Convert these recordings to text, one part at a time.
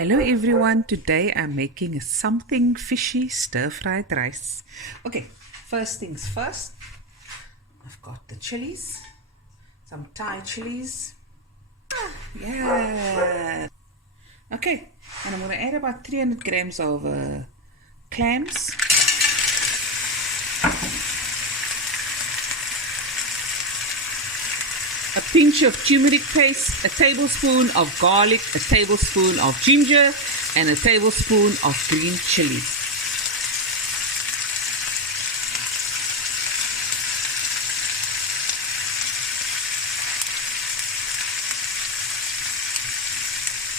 Hello everyone, today I'm making a something fishy stir-fried rice. Okay, first things first, I've got the chilies, some Thai chilies. Yeah. Okay, and I'm going to add about 300 grams of clams. A pinch of turmeric paste, a tablespoon of garlic, a tablespoon of ginger, and a tablespoon of green chilies.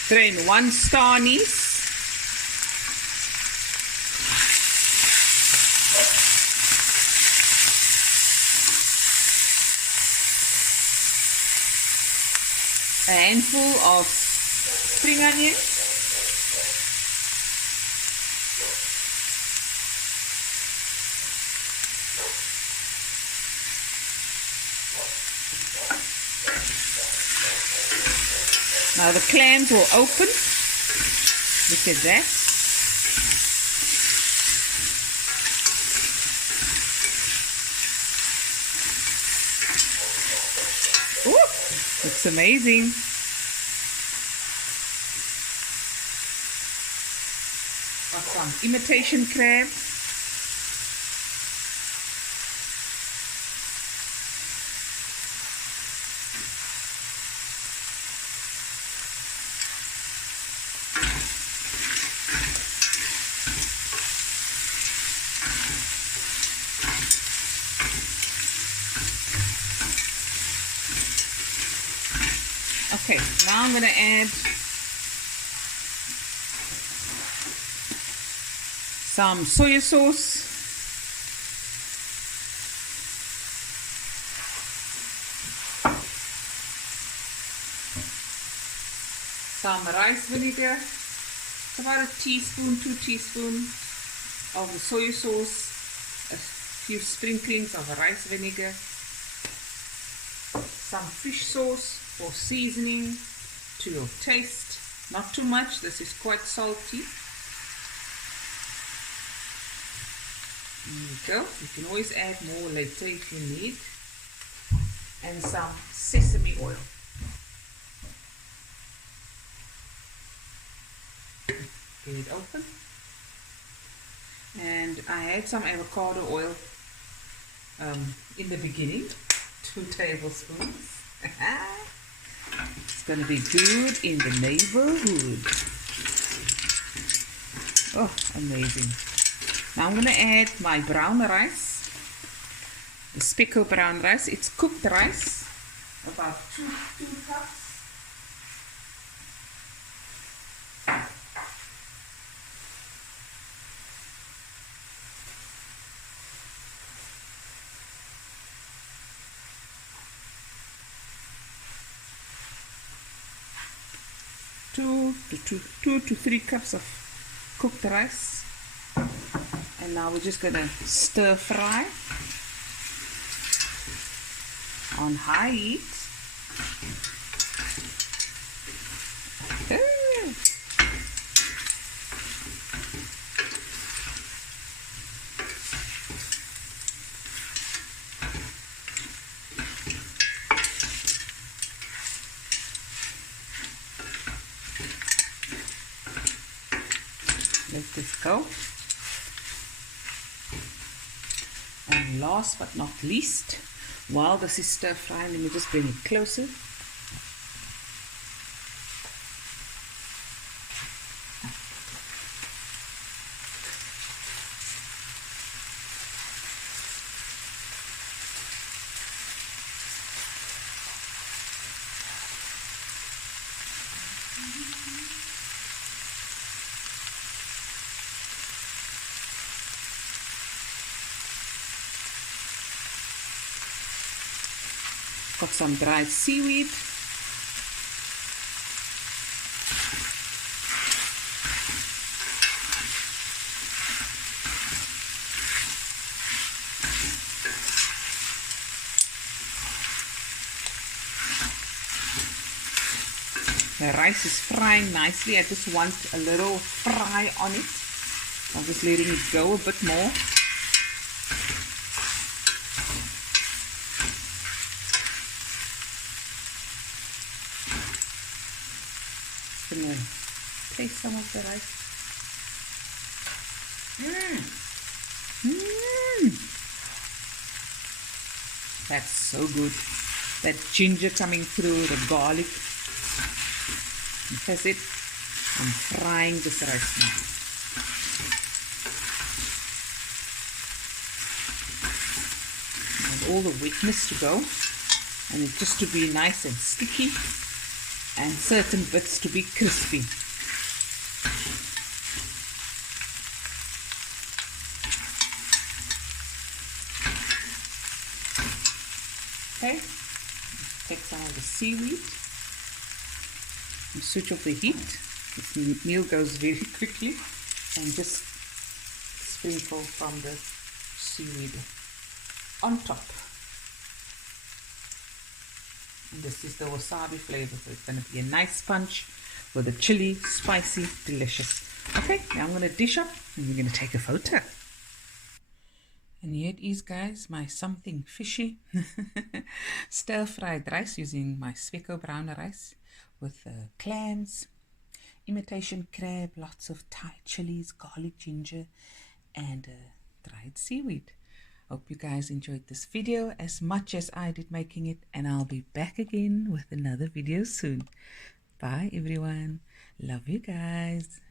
Drain 1 star anise. A handful of spring onion, now the clams will open. Look at that. Ooh, looks amazing. Got some imitation crab. Okay, now I'm going to add some soy sauce, some rice vinegar, about a teaspoon, 2 teaspoons of the soy sauce, a few sprinklings of rice vinegar, some fish sauce for seasoning to your taste, not too much, this is quite salty. There you go, you can always add more later if you need, and some sesame oil. Get it open, and I had some avocado oil in the beginning, 2 tablespoons. It's gonna be good in the neighborhood. Oh, amazing. Now I'm gonna add my brown rice, the speckled brown rice. It's cooked rice, about 2 cups. Two to 3 cups of cooked rice, and now we're just gonna stir fry on high heat. Okay. Let this go. And last but not least, while this is stir frying, let me just bring it closer. Got some dried seaweed. The rice is frying nicely. I just want a little fry on it. I'm just letting it go a bit more. Just gonna taste some of the rice. That's so good. That ginger coming through, the garlic. That's it. I'm frying this rice now. And all the wetness to go, and it just to be nice and sticky, and certain bits to be crispy. Okay, take some of the seaweed and switch off the heat. This meal goes very quickly, and just sprinkle from the seaweed on top. And this is the wasabi flavor, so it's going to be a nice punch with the chili, spicy, delicious. Okay, now I'm going to dish up and we're going to take a photo. And here it is, guys, my something fishy stir-fried rice using my Sweko brown rice with clams, imitation crab, lots of Thai chilies, garlic, ginger, and dried seaweed. Hope you guys enjoyed this video as much as I did making it, and I'll be back again with another video soon. Bye, everyone. Love you guys.